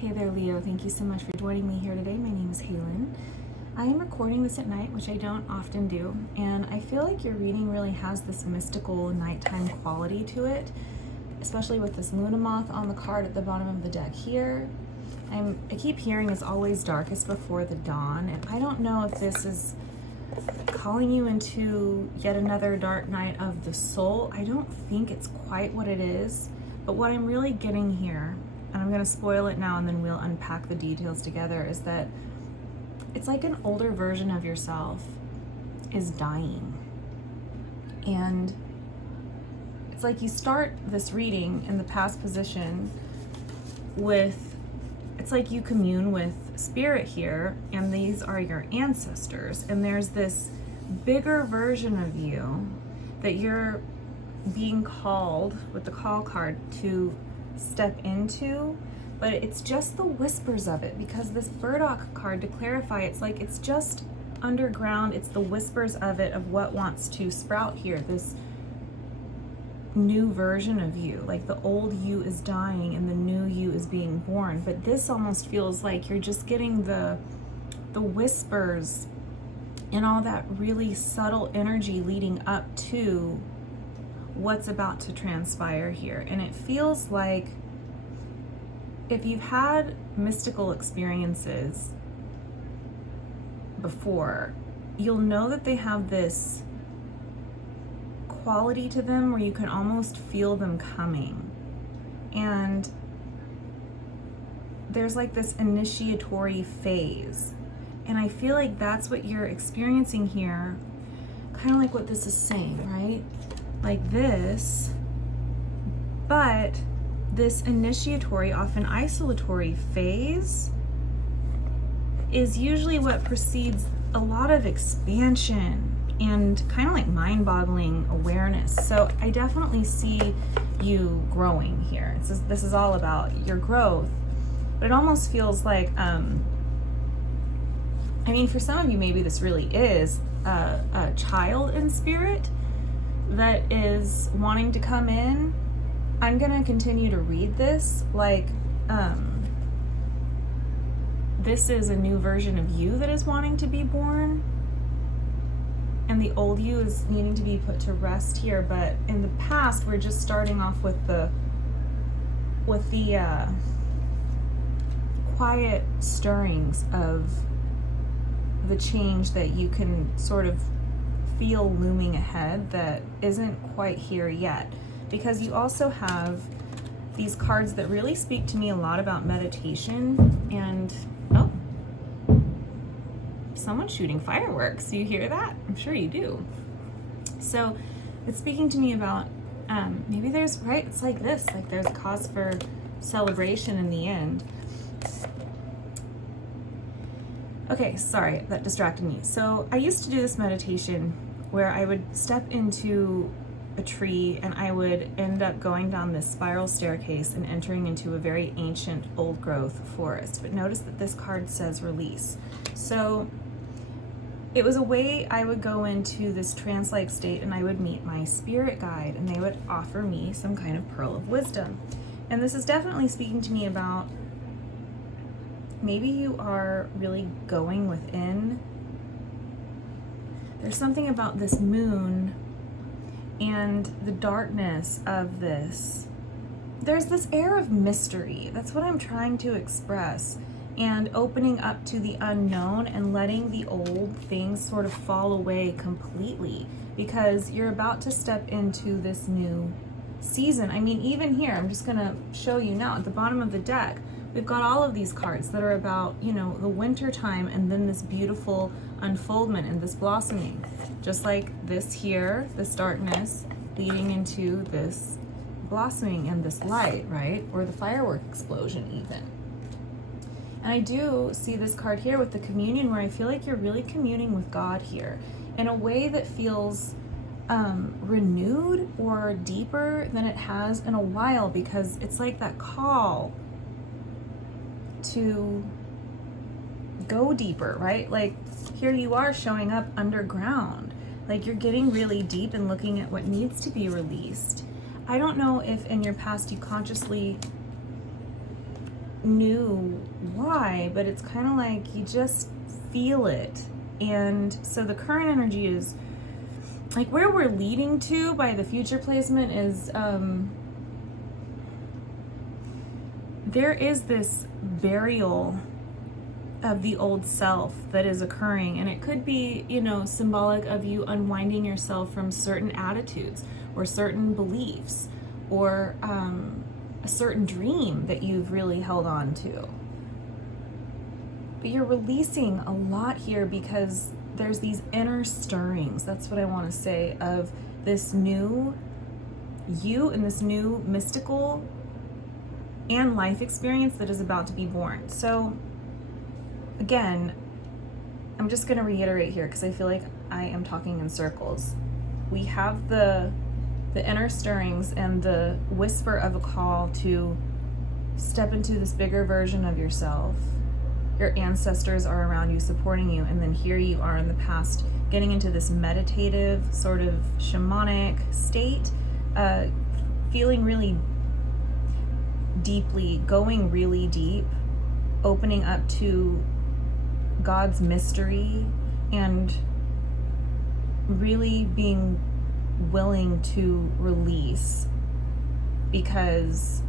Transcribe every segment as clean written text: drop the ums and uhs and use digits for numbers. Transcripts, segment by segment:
Hey there, Leo. Thank you so much for joining me here today. My name is Halen. I am recording this at night, which I don't often do, and I feel like your reading really has this mystical nighttime quality to it, especially with this Luna moth on the card at the bottom of the deck here. I keep hearing it's always darkest before the dawn, and I don't know if this is calling you into yet another dark night of the soul. I don't think it's quite what it is, but what I'm really getting here, and I'm going to spoil it now and then we'll unpack the details together, is that it's like an older version of yourself is dying. And it's like you start this reading in the past position with, it's like you commune with spirit here, and these are your ancestors, and there's this bigger version of you that you're being called with the call card to step into, but it's just the whispers of it, because this burdock card, to clarify, it's like it's just underground. It's the whispers of it, of what wants to sprout here, this new version of you. Like the old you is dying and the new you is being born, but this almost feels like you're just getting the whispers and all that really subtle energy leading up to what's about to transpire here. And it feels like if you've had mystical experiences before, you'll know that they have this quality to them where you can almost feel them coming. And there's like this initiatory phase. And I feel like that's what you're experiencing here, kind of like what this is saying, right? Like this, but this initiatory, often isolatory phase is usually what precedes a lot of expansion and kind of like mind-boggling awareness. So I definitely see you growing here. This is all about your growth, but it almost feels like, I mean, for some of you, maybe this really is a child in spirit that is wanting to come in. I'm gonna continue to read this like this is a new version of you that is wanting to be born, and the old you is needing to be put to rest here. But in the past, we're just starting off with the quiet stirrings of the change that you can sort of feel looming ahead that isn't quite here yet, because you also have these cards that really speak to me a lot about meditation. And oh, someone's shooting fireworks. You hear that? I'm sure you do. So it's speaking to me about maybe there's, right, it's like this, like there's cause for celebration in the end. Okay, sorry, that distracted me. So I used to do this meditation where I would step into a tree and I would end up going down this spiral staircase and entering into a very ancient old growth forest. But notice that this card says release. So it was a way I would go into this trance-like state and I would meet my spirit guide and they would offer me some kind of pearl of wisdom. And this is definitely speaking to me about maybe you are really going within. There's something about this moon and the darkness of this. There's this air of mystery. That's what I'm trying to express. And opening up to the unknown and letting the old things sort of fall away completely, because you're about to step into this new season. I mean, even here, I'm just gonna show you now at the bottom of the deck, we've got all of these cards that are about, you know, the winter time and then this beautiful unfoldment and this blossoming. Just like this here, this darkness leading into this blossoming and this light, right? Or the firework explosion even. And I do see this card here with the communion, where I feel like you're really communing with God here in a way that feels renewed or deeper than it has in a while, because it's like that call to go deeper, right? Like here you are showing up underground, like you're getting really deep and looking at what needs to be released. I don't know if in your past you consciously knew why, but it's kind of like you just feel it. And so the current energy is like where we're leading to by the future placement is there is this burial of the old self that is occurring, and it could be, you know, symbolic of you unwinding yourself from certain attitudes or certain beliefs or a certain dream that you've really held on to. But you're releasing a lot here because there's these inner stirrings, that's what I want to say, of this new you and this new mystical and life experience that is about to be born. So again, I'm just going to reiterate here because I feel like I am talking in circles. We have the inner stirrings and the whisper of a call to step into this bigger version of yourself. Your ancestors are around you, supporting you, and then here you are in the past, getting into this meditative, sort of shamanic state, feeling really deeply, going really deep, opening up to God's mystery, and really being willing to release because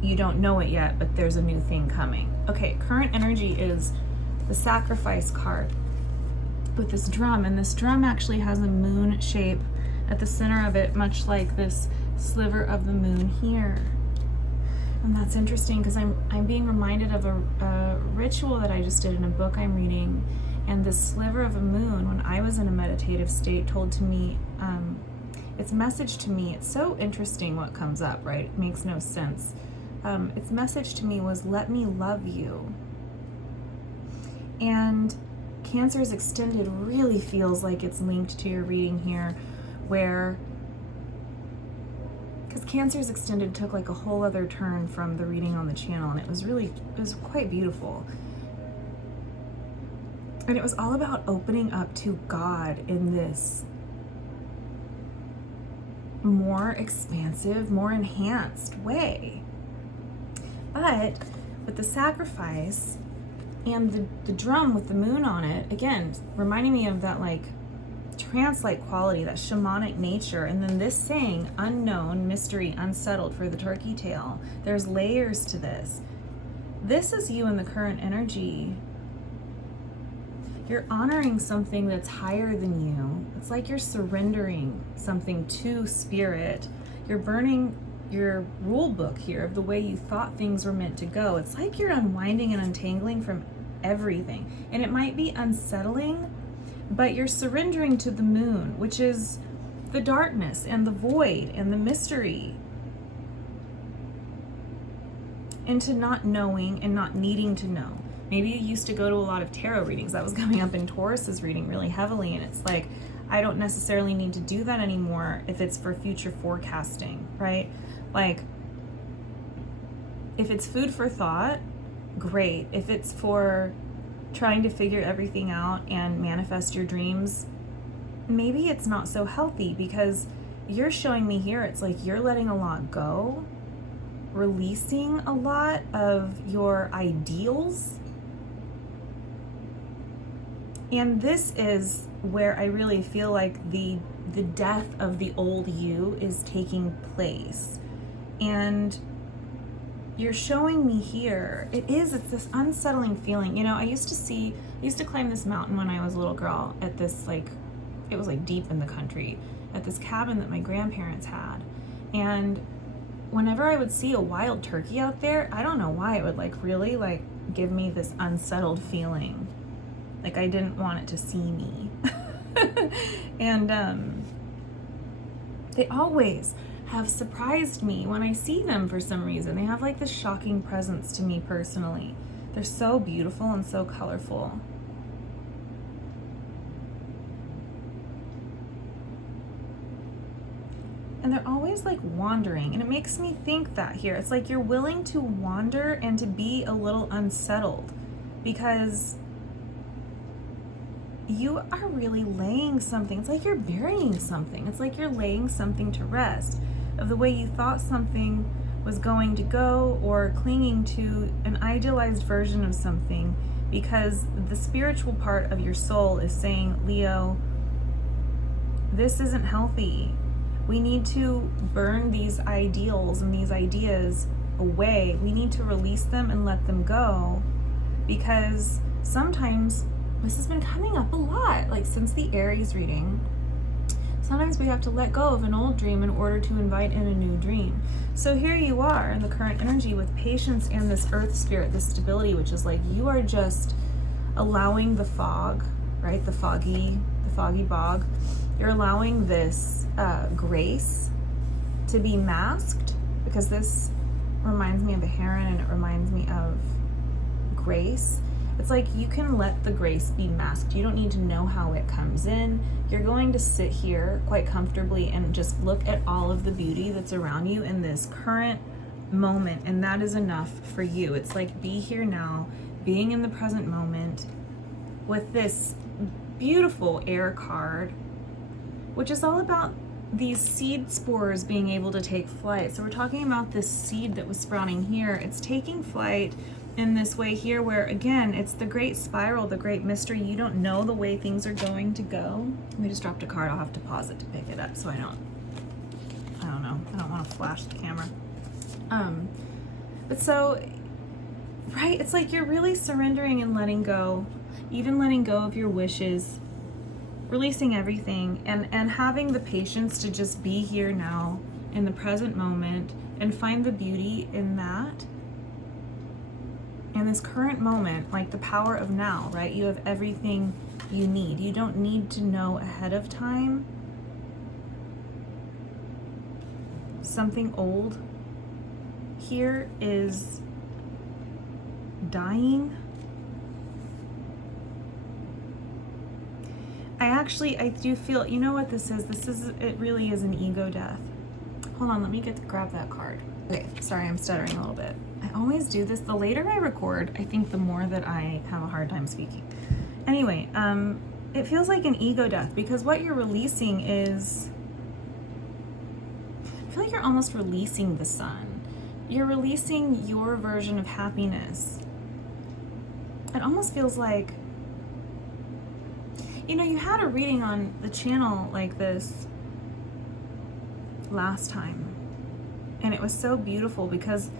you don't know it yet, but there's a new thing coming. Okay, current energy is the Sacrifice card with this drum, and this drum actually has a moon shape at the center of it, much like this sliver of the moon here. And that's interesting because I'm being reminded of a ritual that I just did in a book I'm reading, and this sliver of a moon, when I was in a meditative state, told to me, its message to me, it's so interesting what comes up, right? It makes no sense. Its message to me was, let me love you. And Cancer's Extended really feels like it's linked to your reading here, where, because Cancer's Extended took like a whole other turn from the reading on the channel, and it was quite beautiful. And it was all about opening up to God in this more expansive, more enhanced way. But with the Sacrifice and the drum with the moon on it, again, reminding me of that like trance-like quality, that shamanic nature, and then this saying, unknown, mystery, unsettled for the turkey tail. There's layers to this. This is you in the current energy. You're honoring something that's higher than you. It's like you're surrendering something to spirit. You're burning your rule book here of the way you thought things were meant to go. It's like you're unwinding and untangling from everything. And it might be unsettling, but you're surrendering to the moon, which is the darkness and the void and the mystery, into not knowing and not needing to know. Maybe you used to go to a lot of tarot readings. That was coming up in Taurus's reading really heavily, and it's like, I don't necessarily need to do that anymore if it's for future forecasting, right? Like, if it's food for thought, great. If it's for trying to figure everything out and manifest your dreams, maybe it's not so healthy, because you're showing me here, it's like you're letting a lot go, releasing a lot of your ideals. And this is where I really feel like the death of the old you is taking place. And you're showing me here, it's this unsettling feeling. You know, I used to climb this mountain when I was a little girl at this, like, it was like deep in the country, at this cabin that my grandparents had. And whenever I would see a wild turkey out there, I don't know why, it would like really like give me this unsettled feeling. Like I didn't want it to see me. And they always have surprised me when I see them for some reason. They have like this shocking presence to me personally. They're so beautiful and so colorful. And they're always like wandering, and it makes me think that here. It's like you're willing to wander and to be a little unsettled, because you are really laying something. It's like you're burying something. It's like you're laying something to rest, of the way you thought something was going to go, or clinging to an idealized version of something, because the spiritual part of your soul is saying, Leo, this isn't healthy. We need to burn these ideals and these ideas away. We need to release them and let them go, because sometimes this has been coming up a lot, like since the Aries reading. Sometimes we have to let go of an old dream in order to invite in a new dream. So here you are in the current energy with patience and this earth spirit, this stability, which is like you are just allowing the fog, right? The foggy bog. You're allowing this grace to be masked, because this reminds me of a heron and it reminds me of grace. It's like you can let the grace be masked. You don't need to know how it comes in. You're going to sit here quite comfortably and just look at all of the beauty that's around you in this current moment, and that is enough for you. It's like be here now, being in the present moment with this beautiful air card, which is all about these seed spores being able to take flight. So we're talking about this seed that was sprouting here. It's taking flight in this way here, where again, it's the great spiral, the great mystery. You don't know the way things are going to go. We just dropped a card. I'll have to pause it to pick it up so I don't know. I don't want to flash the camera. But so, right, it's like you're really surrendering and letting go, even letting go of your wishes, releasing everything, and having the patience to just be here now in the present moment and find the beauty in that. In this current moment, like the power of now, right? You have everything you need. You don't need to know ahead of time something old here is dying. I do feel, you know what this is? It really is an ego death. Hold on, let me grab that card. Okay, sorry, I'm stuttering a little bit. I always do this. The later I record, I think the more that I have a hard time speaking. Anyway, it feels like an ego death, because what you're releasing is, I feel like you're almost releasing the sun. You're releasing your version of happiness. It almost feels like, you know, you had a reading on the channel like this last time, and it was so beautiful, because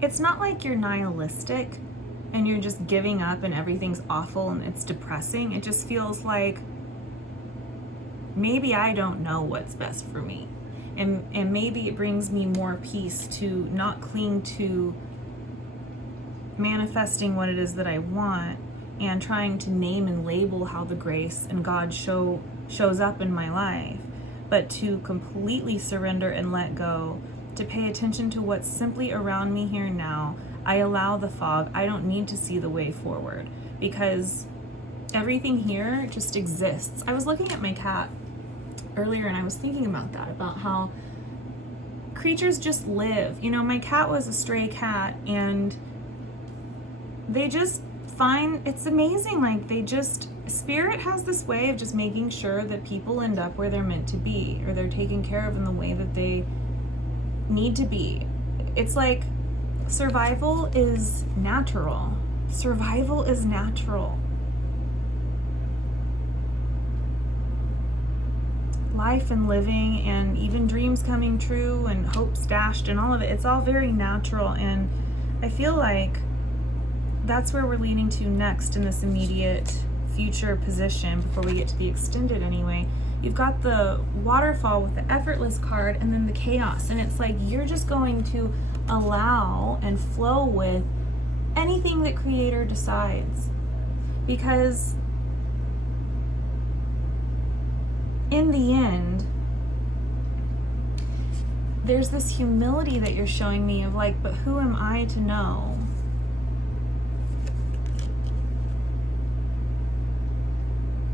it's not like you're nihilistic and you're just giving up and everything's awful and it's depressing. It just feels like maybe I don't know what's best for me. And maybe it brings me more peace to not cling to manifesting what it is that I want and trying to name and label how the grace and God shows up in my life, but to completely surrender and let go, to pay attention to what's simply around me here now. I allow the fog. I don't need to see the way forward, because everything here just exists. I was looking at my cat earlier and I was thinking about that, about how creatures just live. You know, my cat was a stray cat, and they just find, it's amazing, like Spirit has this way of just making sure that people end up where they're meant to be, or they're taken care of in the way that they need to be. It's like survival is natural. Survival is natural. Life and living, and even dreams coming true and hopes dashed and all of it, it's all very natural. And I feel like that's where we're leading to next in this immediate future position before we get to the extended anyway. You've got the waterfall with the effortless card, and then the chaos, and it's like you're just going to allow and flow with anything that Creator decides, because in the end there's this humility that you're showing me of like, but who am I to know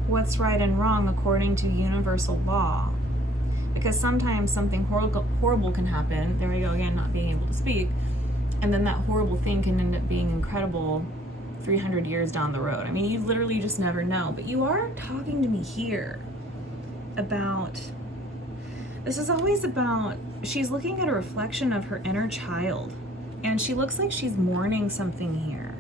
what's right and wrong according to universal law? Because sometimes something horrible can happen. There we go again, not being able to speak. And then that horrible thing can end up being incredible 300 years down the road. I mean, you literally just never know. But you are talking to me here about This is always about, she's looking at a reflection of her inner child, and she looks like she's mourning something here.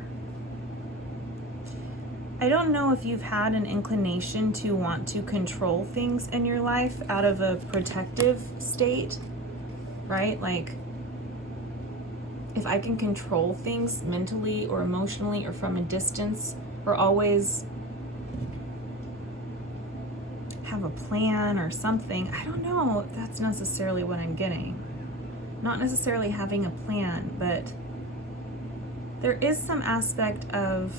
I don't know if you've had an inclination to want to control things in your life out of a protective state, right? Like, if I can control things mentally or emotionally or from a distance, or always have a plan or something, I don't know if that's necessarily what I'm getting. Not necessarily having a plan, but there is some aspect of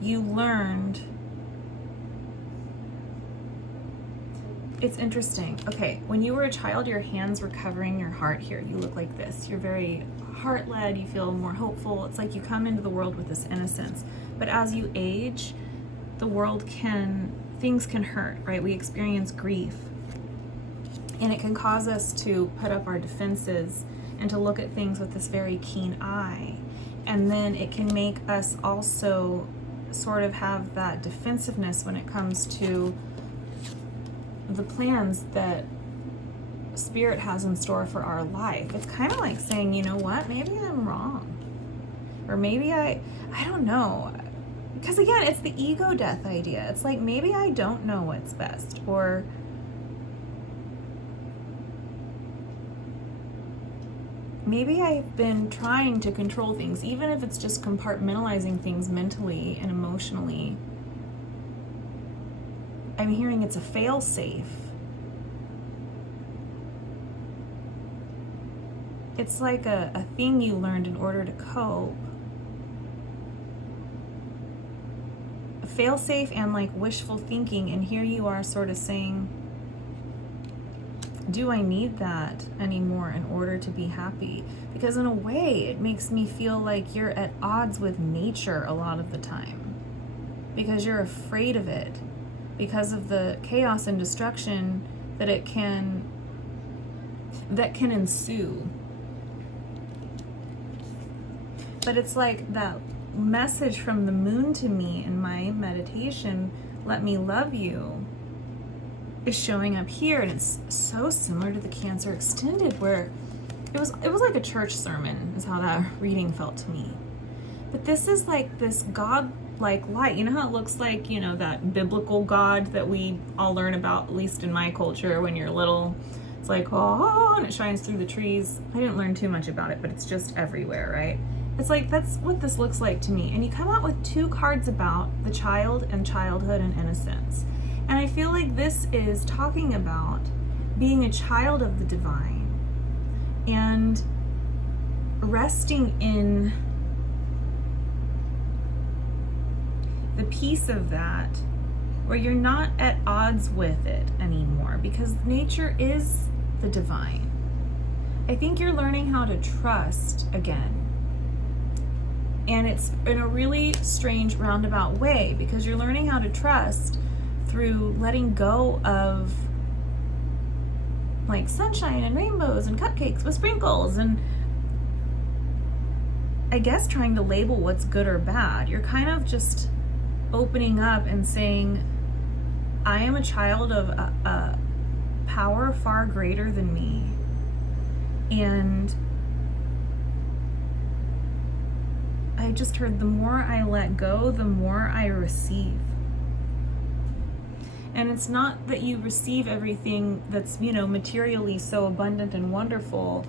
you learned. It's interesting. Okay, when you were a child, your hands were covering your heart here. You look like this. You're very heart-led. You feel more hopeful. It's like you come into the world with this innocence. But as you age, the world things can hurt, right? We experience grief. And it can cause us to put up our defenses and to look at things with this very keen eye. And then it can make us also sort of have that defensiveness when it comes to the plans that Spirit has in store for our life. It's kind of like saying, you know what, maybe I'm wrong. Or maybe I don't know. Because again, it's the ego death idea. It's like, maybe I don't know what's best. Or maybe I've been trying to control things, even if it's just compartmentalizing things mentally and emotionally. I'm hearing it's a fail-safe. It's like a thing you learned in order to cope. A fail-safe and like wishful thinking, and here you are sort of saying, do I need that anymore in order to be happy? Because in a way, it makes me feel like you're at odds with nature a lot of the time. Because you're afraid of it. Because of the chaos and destruction that can ensue. But it's like that message from the moon to me in my meditation, let me love you, is showing up here. And it's so similar to the Cancer Extended, where it was like a church sermon is how that reading felt to me. But this is like this God-like light. You know how it looks like, you know, that biblical God that we all learn about, at least in my culture, when you're little. It's like, oh, and it shines through the trees. I didn't learn too much about it, but it's just everywhere, right? It's like, that's what this looks like to me. And you come out with 2 cards about the child and childhood and innocence. And I feel like this is talking about being a child of the divine and resting in the peace of that, where you're not at odds with it anymore, because nature is the divine. I think you're learning how to trust again. And it's in a really strange roundabout way, because you're learning how to trust through letting go of like sunshine and rainbows and cupcakes with sprinkles, and I guess trying to label what's good or bad. You're kind of just opening up and saying, I am a child of a power far greater than me. And I just heard, the more I let go, the more I receive. And it's not that you receive everything that's, you know, materially so abundant and wonderful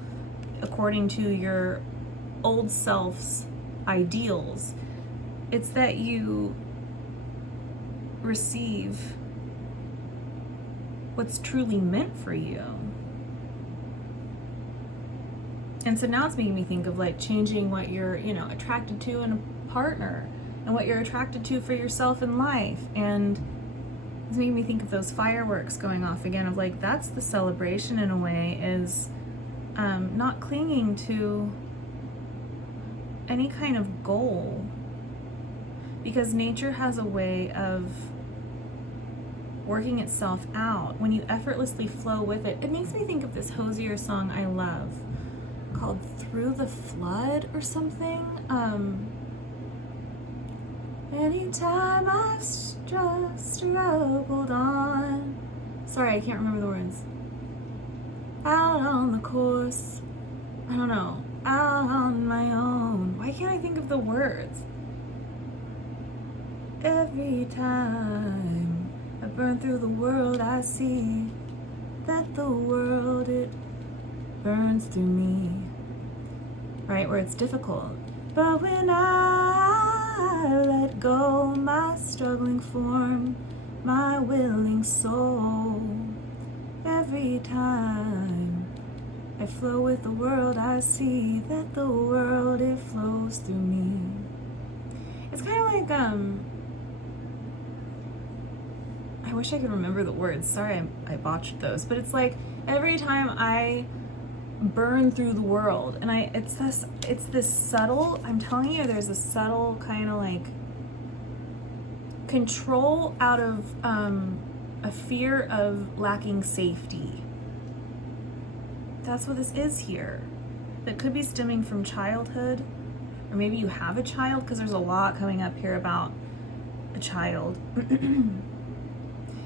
according to your old self's ideals. It's that you receive what's truly meant for you. And so now it's making me think of like changing what you're, you know, attracted to in a partner, and what you're attracted to for yourself in life. And it's making me think of those fireworks going off again, of like, that's the celebration in a way, is not clinging to any kind of goal, because nature has a way of working itself out when you effortlessly flow with it. It makes me think of this Hosier song I love called Through the Flood or something. Anytime I've just struggled on. Sorry, I can't remember the words. out on the course. I don't know, out on my own. Why can't I think of the words? Every time I burn through the world, I see that the world, it burns through me. Right, where it's difficult. But when I let go my struggling form, my willing soul, every time I flow with the world, I see that the world, it flows through me. It's kind of like, I wish I could remember the words. Sorry, I botched those. But it's like every time I burn through the world, and it's this subtle, I'm telling you, there's a subtle kind of like control out of a fear of lacking safety. That's what this is here. That could be stemming from childhood, or maybe you have a child, because there's a lot coming up here about a child.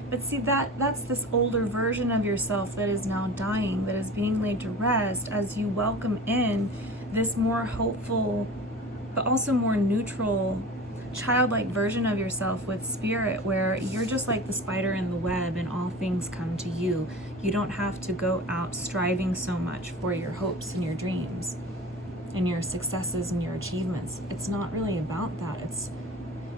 But see, that's this older version of yourself that is now dying, that is being laid to rest as you welcome in this more hopeful, but also more neutral, childlike version of yourself with spirit, where you're just like the spider in the web and all things come to you. You don't have to go out striving so much for your hopes and your dreams and your successes and your achievements. It's not really about that.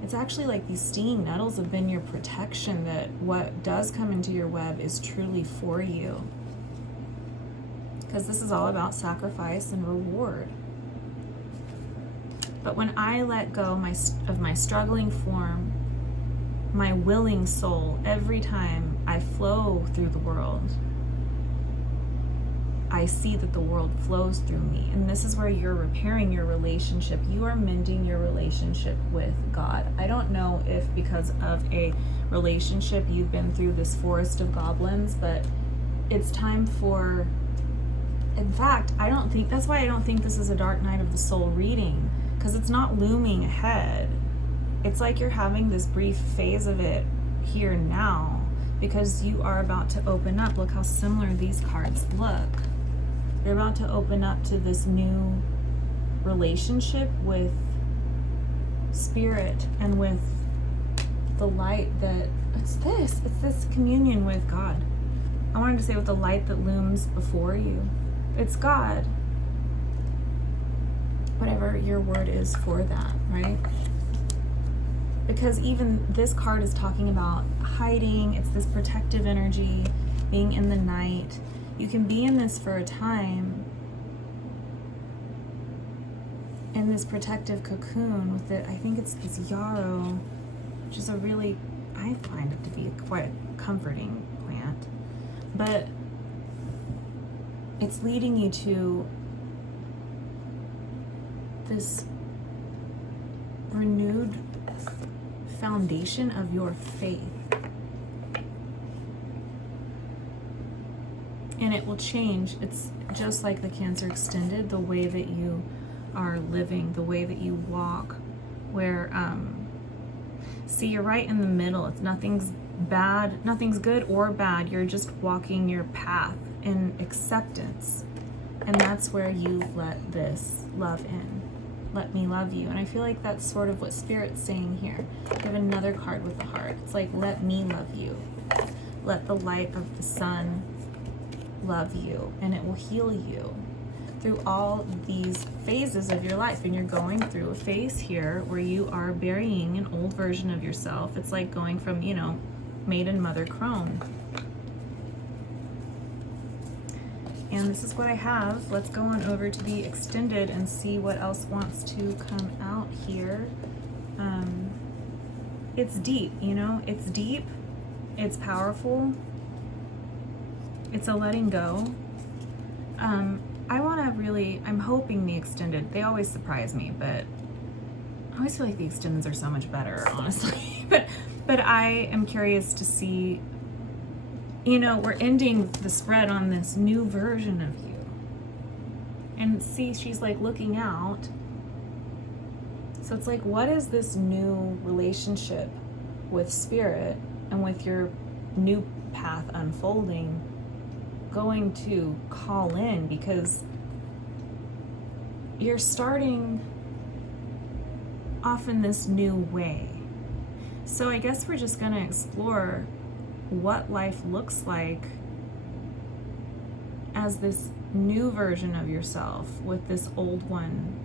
It's actually like these stinging nettles have been your protection, that what does come into your web is truly for you. Because this is all about sacrifice and reward. But when I let go of my struggling form, my willing soul, every time I flow through the world, I see that the world flows through me. And this is where you're repairing your relationship. You are mending your relationship with God. I don't know if because of a relationship you've been through this forest of goblins, but it's time for, in fact, that's why I don't think this is a dark night of the soul reading, because it's not looming ahead. It's like you're having this brief phase of it here and now, because you are about to open up. Look how similar these cards look. They're about to open up to this new relationship with spirit and with the light that, it's this communion with God. I wanted to say with the light that looms before you. It's God. Whatever your word is for that, right? Because even this card is talking about hiding. It's this protective energy, being in the night. You can be in this for a time, in this protective cocoon with it. I think it's this yarrow, which is I find it to be quite a comforting plant. But it's leading you to this renewed foundation of your faith. And it will change. It's just like the Cancer Extended, the way that you are living, the way that you walk, where, see, you're right in the middle. It's nothing's bad, nothing's good or bad. You're just walking your path in acceptance. And that's where you let this love in. Let me love you. And I feel like that's sort of what Spirit's saying here. You have another card with the heart. It's like, let me love you. Let the light of the sun love you, and it will heal you through all these phases of your life. And you're going through a phase here where you are burying an old version of yourself. It's like going from, maiden, mother, crone. And this is what I have. Let's go on over to the extended and see what else wants to come out here. It's deep, it's deep, it's powerful. It's a letting go. I'm hoping the extended, they always surprise me, but I always feel like the extendeds are so much better, honestly. but I am curious to see, we're ending the spread on this new version of you. And see, she's like looking out. So it's like, what is this new relationship with spirit and with your new path unfolding going to call in, because you're starting off in this new way. So I guess we're just going to explore what life looks like as this new version of yourself with this old one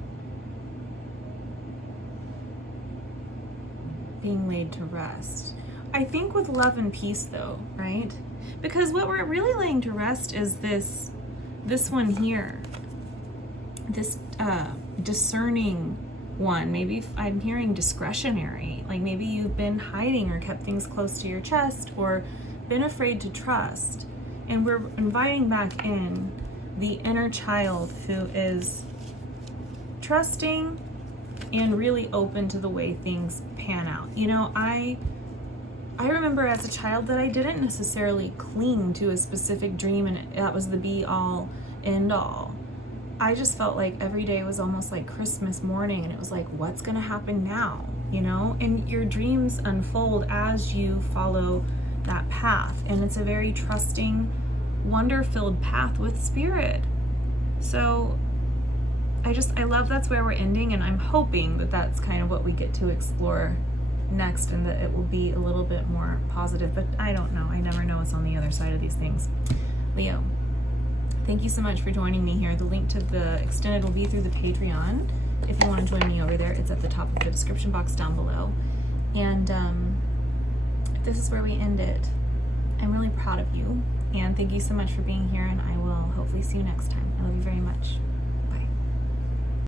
being laid to rest. I think with love and peace though, right? Because what we're really laying to rest is this one here, this discerning one. Maybe I'm hearing discretionary, like maybe you've been hiding or kept things close to your chest or been afraid to trust. And we're inviting back in the inner child who is trusting and really open to the way things pan out. You know, I remember as a child that I didn't necessarily cling to a specific dream and that was the be all end all. I just felt like every day was almost like Christmas morning, and it was like, what's gonna happen now, you know? And your dreams unfold as you follow that path, and it's a very trusting, wonder-filled path with spirit. So I love that's where we're ending, and I'm hoping that that's kind of what we get to explore next, and that it will be a little bit more positive, but I don't know. I never know what's on the other side of these things. Leo, thank you so much for joining me here. The link to the extended will be through the Patreon. If you want to join me over there, it's at the top of the description box down below. And this is where we end it. I'm really proud of you, and thank you so much for being here, and I will hopefully see you next time. I love you very much.